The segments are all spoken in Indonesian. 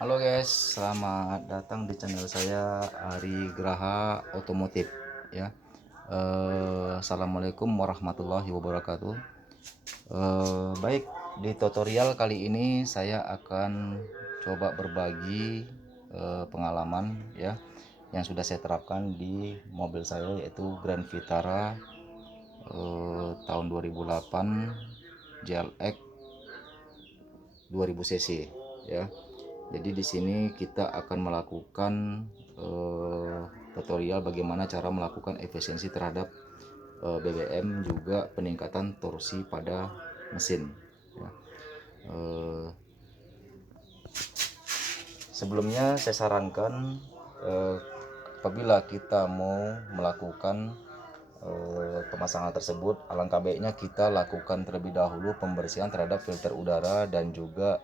Halo guys, selamat datang di channel saya Ari Graha Otomotif ya. Assalamualaikum warahmatullahi wabarakatuh. Baik, di tutorial kali ini saya akan coba berbagi pengalaman ya yang sudah saya terapkan di mobil saya, yaitu Grand Vitara tahun 2008 GLX 2000 cc ya. Jadi di sini kita akan melakukan tutorial bagaimana cara melakukan efisiensi terhadap BBM, juga peningkatan torsi pada mesin ya. Sebelumnya saya sarankan apabila kita mau melakukan pemasangan tersebut, alangkah baiknya kita lakukan terlebih dahulu pembersihan terhadap filter udara dan juga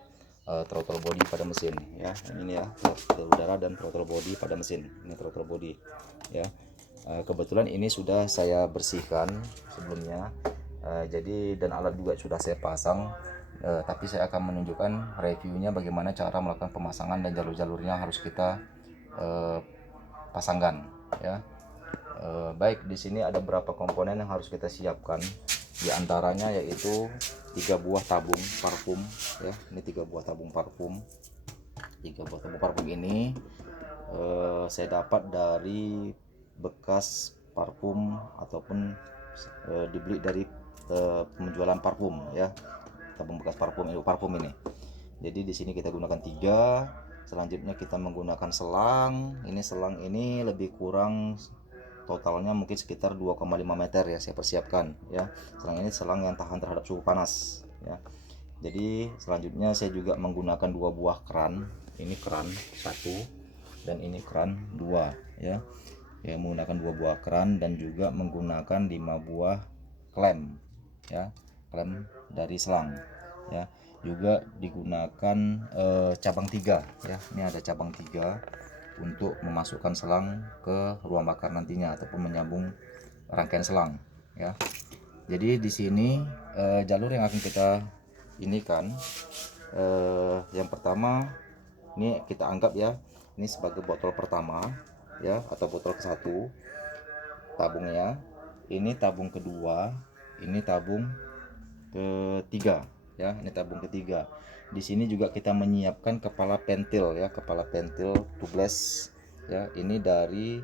throttle body pada mesin ya. Ini ya, filter udara dan throttle body pada mesin. Ini throttle body ya. Kebetulan ini sudah saya bersihkan sebelumnya, jadi dan alat juga sudah saya pasang, tapi saya akan menunjukkan reviewnya bagaimana cara melakukan pemasangan dan jalur-jalurnya harus kita pasangkan ya. Baik, di sini ada beberapa komponen yang harus kita siapkan. Di antaranya yaitu 3 buah tabung parfum ya. Ini 3 buah tabung parfum. 3 buah tabung parfum ini saya dapat dari bekas parfum ataupun dibeli dari penjualan parfum ya. Tabung bekas parfum ini. Jadi di sini kita gunakan 3. Selanjutnya kita menggunakan selang. Ini selang ini lebih kurang totalnya mungkin sekitar 2,5 meter ya, saya persiapkan ya. Selang ini selang yang tahan terhadap suhu panas ya. Jadi selanjutnya saya juga menggunakan 2 buah keran. Ini keran 1 dan ini keran 2 ya. Ya, menggunakan 2 buah keran dan juga menggunakan 5 buah klem ya, klem dari selang ya. Juga digunakan cabang 3 ya. Ini ada cabang 3 untuk memasukkan selang ke ruang bakar nantinya ataupun menyambung rangkaian selang ya. Jadi di sini jalur yang akan kita ini kan yang pertama ini kita anggap ya, ini sebagai botol pertama ya, atau botol ke-1 tabungnya. Ini tabung kedua, ini tabung ketiga ya, ini tabung ketiga. Di sini juga kita menyiapkan kepala pentil ya, kepala pentil tubeless ya. Ini dari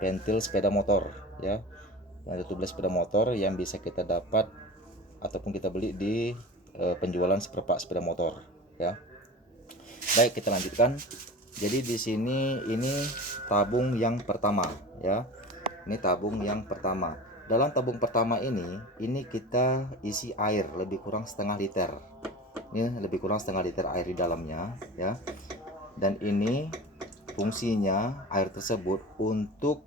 pentil sepeda motor ya. Ada tubeless sepeda motor yang bisa kita dapat ataupun kita beli di penjualan seperpak sepeda motor ya. Baik, kita lanjutkan. Jadi di sini ini tabung yang pertama ya. Ini tabung yang pertama. Dalam tabung pertama ini kita isi air lebih kurang setengah liter. Ini lebih kurang setengah liter air di dalamnya ya. Dan ini fungsinya air tersebut untuk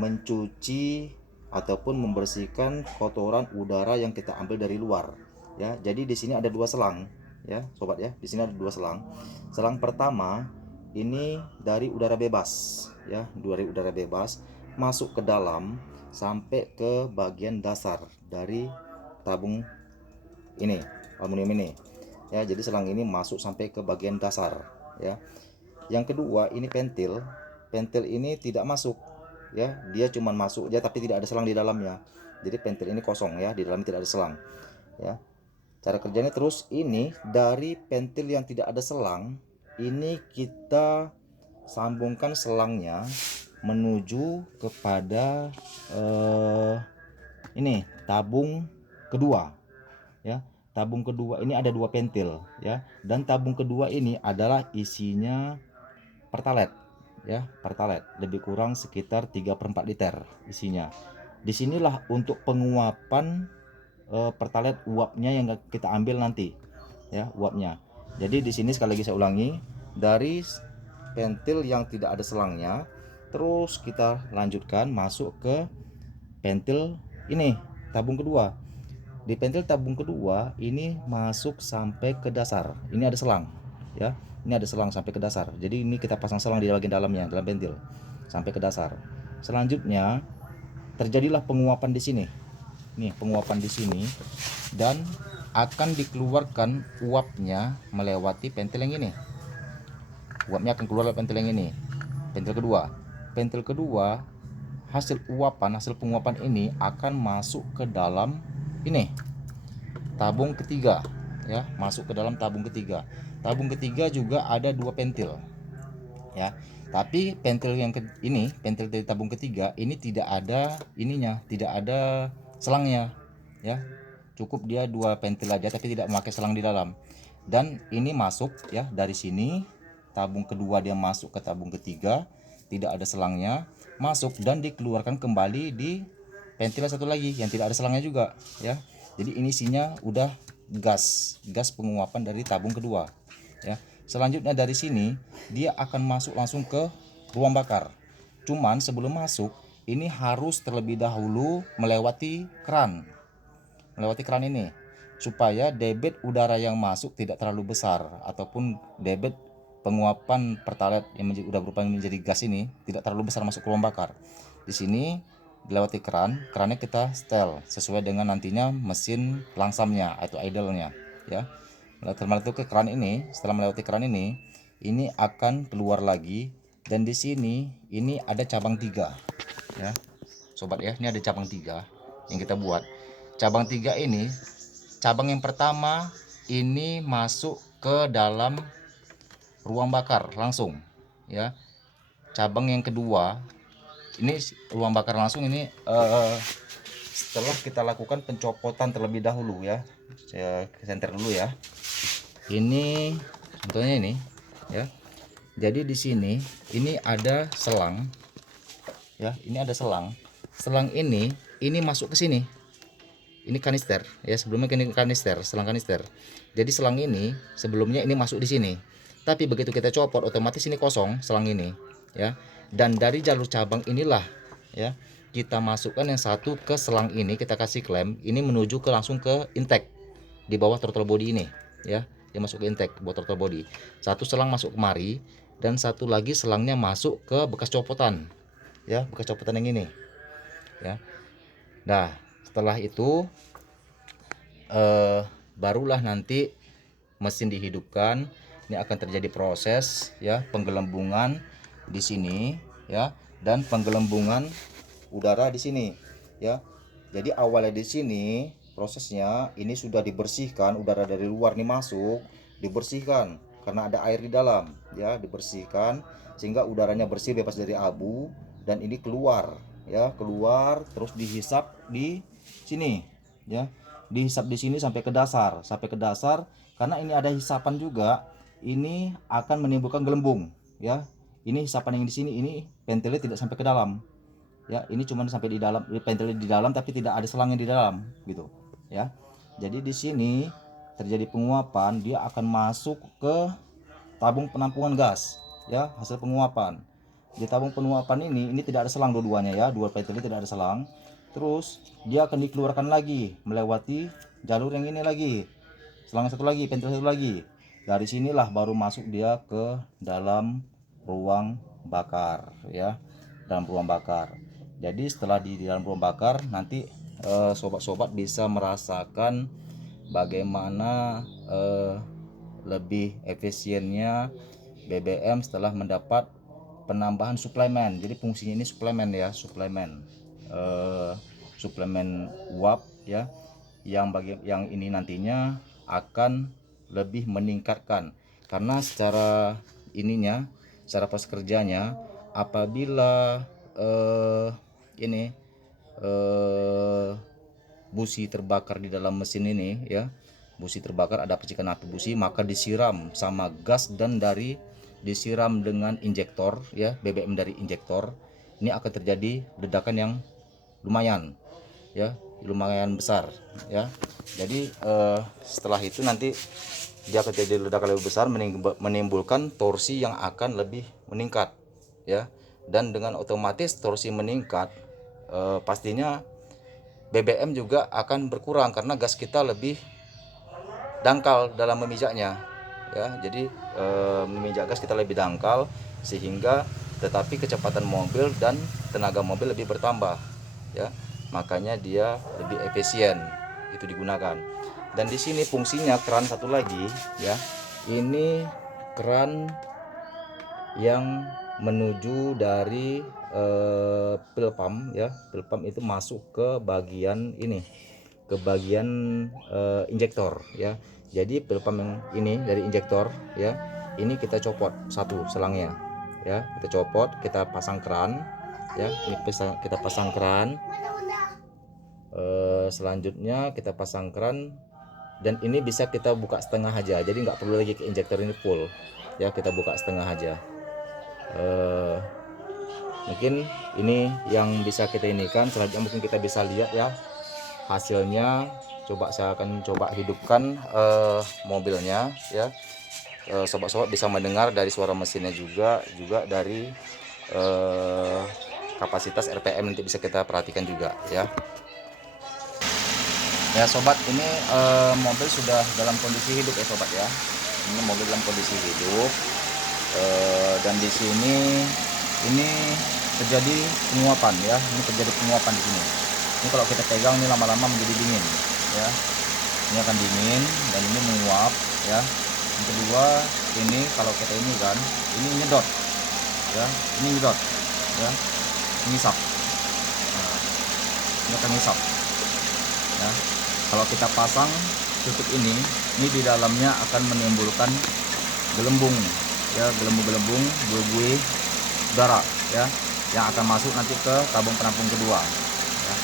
mencuci ataupun membersihkan kotoran udara yang kita ambil dari luar ya. Jadi di sini ada 2 selang ya, sobat ya. Di sini ada 2 selang. Selang pertama ini dari udara bebas ya, dari udara bebas masuk ke dalam sampai ke bagian dasar dari tabung ini, aluminium ini ya. Jadi selang ini masuk sampai ke bagian dasar ya. Yang kedua ini pentil. Pentil ini tidak masuk ya, dia cuman masuk aja tapi tidak ada selang di dalamnya. Jadi pentil ini kosong ya, di dalamnya tidak ada selang ya. Cara kerjanya terus ini dari pentil yang tidak ada selang ini kita sambungkan selangnya menuju kepada ini tabung kedua ya. Tabung kedua ini ada 2 pentil ya, dan tabung kedua ini adalah isinya pertalite ya, pertalite lebih kurang sekitar 3/4 liter isinya. Disinilah untuk penguapan pertalite uapnya yang kita ambil nanti ya, uapnya. Jadi di sini sekali lagi saya ulangi, dari pentil yang tidak ada selangnya terus kita lanjutkan masuk ke pentil ini tabung kedua. Di pentil tabung kedua ini masuk sampai ke dasar. Ini ada selang ya. Ini ada selang sampai ke dasar. Jadi ini kita pasang selang di bagian dalamnya, dalam pentil sampai ke dasar. Selanjutnya terjadilah penguapan di sini. Nih, penguapan di sini dan akan dikeluarkan uapnya melewati pentil yang ini. Uapnya akan keluar lewat pentil yang ini. Pentil kedua. Pentil kedua, hasil penguapan ini akan masuk ke dalam ini, tabung ketiga, ya, masuk ke dalam tabung ketiga. Tabung ketiga juga ada 2 pentil, ya. Tapi pentil yang ini, pentil dari tabung ketiga ini tidak ada ininya, tidak ada selangnya, ya. Cukup dia 2 pentil aja tapi tidak memakai selang di dalam. Dan ini masuk, ya, dari sini tabung kedua dia masuk ke tabung ketiga, tidak ada selangnya, masuk dan dikeluarkan kembali di pentil satu lagi yang tidak ada selangnya juga, ya. Jadi ini isinya udah gas penguapan dari tabung kedua, ya. Selanjutnya dari sini dia akan masuk langsung ke ruang bakar. Cuman sebelum masuk ini harus terlebih dahulu melewati keran ini supaya debit udara yang masuk tidak terlalu besar, ataupun debit penguapan pertalite yang udah berubah menjadi gas ini tidak terlalu besar masuk ke ruang bakar. Di sini dilewati kerannya kita setel sesuai dengan nantinya mesin langsamnya atau idle-nya, ya. Melewati keran ini, setelah melewati keran ini akan keluar lagi, dan di sini ini ada cabang 3, ya. Sobat, ya, ini ada cabang 3 yang kita buat. Cabang 3 ini, cabang yang pertama ini masuk ke dalam ruang bakar langsung, ya. Cabang yang kedua ini ruang bakar langsung ini setelah kita lakukan pencopotan terlebih dahulu, ya. Saya senter dulu, ya. Ini contohnya ini, ya. Jadi di sini ini ada selang, ya. Ini ada selang. Selang ini masuk ke sini. Ini kanister, ya. Sebelumnya ini kanister, selang kanister. Jadi selang ini sebelumnya ini masuk di sini. Tapi begitu kita copot otomatis ini kosong selang ini, ya. Dan dari jalur cabang inilah, ya, kita masukkan yang satu ke selang ini, kita kasih klem ini menuju ke langsung ke intake di bawah throttle body ini, ya. Dia masuk ke intake bawah throttle body. Satu selang masuk kemari dan satu lagi selangnya masuk ke bekas copotan, ya, bekas copotan yang ini, ya. Nah, setelah itu barulah nanti mesin dihidupkan. Ini akan terjadi proses, ya, penggelembungan di sini, ya, dan penggelembungan udara di sini, ya. Jadi awalnya di sini prosesnya ini sudah dibersihkan, udara dari luar nih masuk, dibersihkan karena ada air di dalam, ya, dibersihkan sehingga udaranya bersih, bebas dari abu, dan ini keluar, ya, keluar terus dihisap di sini, ya. Dihisap di sini sampai ke dasar, karena ini ada hisapan juga, ini akan menimbulkan gelembung, ya. Ini hisapan yang di sini, ini pentilnya tidak sampai ke dalam, ya. Ini cuma sampai di dalam, pentilnya di dalam tapi tidak ada selangnya di dalam, gitu, ya. Jadi di sini terjadi penguapan, dia akan masuk ke tabung penampungan gas, ya, hasil penguapan. Di tabung penguapan ini tidak ada selang dua-duanya, ya, dua pentilnya tidak ada selang. Terus dia akan dikeluarkan lagi melewati jalur yang ini lagi, selang satu lagi, pentil satu lagi. Dari sinilah baru masuk dia ke dalam ruang bakar, ya, dalam ruang bakar. Jadi setelah di dalam ruang bakar nanti sobat-sobat bisa merasakan bagaimana lebih efisiennya BBM setelah mendapat penambahan suplemen. Jadi fungsinya ini suplemen, ya, suplemen uap, ya, yang ini nantinya akan lebih meningkatkan, karena secara proses kerjanya apabila ini busi terbakar di dalam mesin ini, ya, busi terbakar, ada percikan api busi, maka disiram sama gas dan disiram dengan injektor, ya, BBM dari injektor, ini akan terjadi ledakan yang lumayan, ya, lumayan besar, ya. Jadi setelah itu nanti dia akan terjadi ledakan lebih besar, menimbulkan torsi yang akan lebih meningkat, ya. Dan dengan otomatis torsi meningkat, pastinya BBM juga akan berkurang karena gas kita lebih dangkal dalam memijaknya, ya. Jadi memijak gas kita lebih dangkal, sehingga tetapi kecepatan mobil dan tenaga mobil lebih bertambah, ya. Makanya dia lebih efisien itu digunakan. Dan di sini fungsinya keran satu lagi ya. Ini keran yang menuju dari pil pump ya. Pil pump itu masuk ke bagian ini, ke bagian injektor ya. Jadi pil pump yang ini dari injektor ya, ini kita copot satu selangnya ya, kita copot, kita pasang keran ya. Ini kita pasang keran. Selanjutnya kita pasang keran, dan ini bisa kita buka setengah aja, jadi nggak perlu lagi ke injektor ini full ya, kita buka setengah aja. Mungkin ini yang bisa kita inikan. Selanjutnya mungkin kita bisa lihat ya hasilnya. Coba saya akan coba hidupkan mobilnya ya. Sobat-sobat bisa mendengar dari suara mesinnya juga dari kapasitas RPM nanti bisa kita perhatikan juga ya. Ya sobat, ini mobil sudah dalam kondisi hidup ya sobat ya. Ini mobil dalam kondisi hidup, dan di sini ini terjadi penguapan ya. Ini terjadi penguapan di sini. Ini kalau kita pegang ini lama-lama menjadi dingin ya. Ini akan dingin dan ini menguap ya. Yang kedua, ini kalau kita ini kan, ini nyedot ya, ini nyedot ya, ngisap. Nah, ini akan ngisap ya. Kalau kita pasang tutup ini di dalamnya akan menimbulkan gelembung ya, gelembung-gelembung, buih-buih udara ya, yang akan masuk nanti ke tabung penampung kedua ya.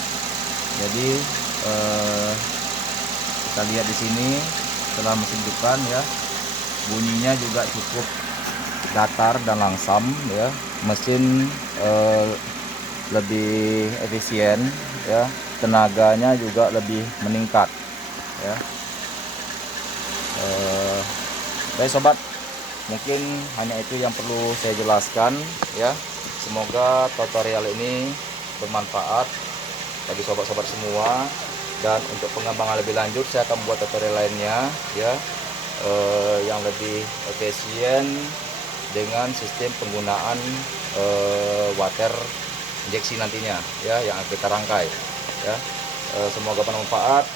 Jadi kita lihat di sini setelah mesin hidupkan ya, bunyinya juga cukup datar dan langsam ya. Mesin lebih efisien ya, tenaganya juga lebih meningkat ya. Baik sobat, mungkin hanya itu yang perlu saya jelaskan ya. Semoga tutorial ini bermanfaat bagi sobat-sobat semua, dan untuk pengembangan lebih lanjut saya akan buat tutorial lainnya ya, yang lebih efisien dengan sistem penggunaan water injeksi nantinya ya, yang kita rangkai ya. Semoga bermanfaat.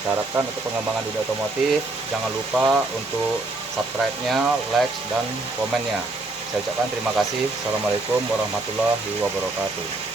Saya harapkan untuk pengembangan dunia otomotif jangan lupa untuk subscribe-nya, like dan komennya. Saya ucapkan terima kasih. Assalamualaikum warahmatullahi wabarakatuh.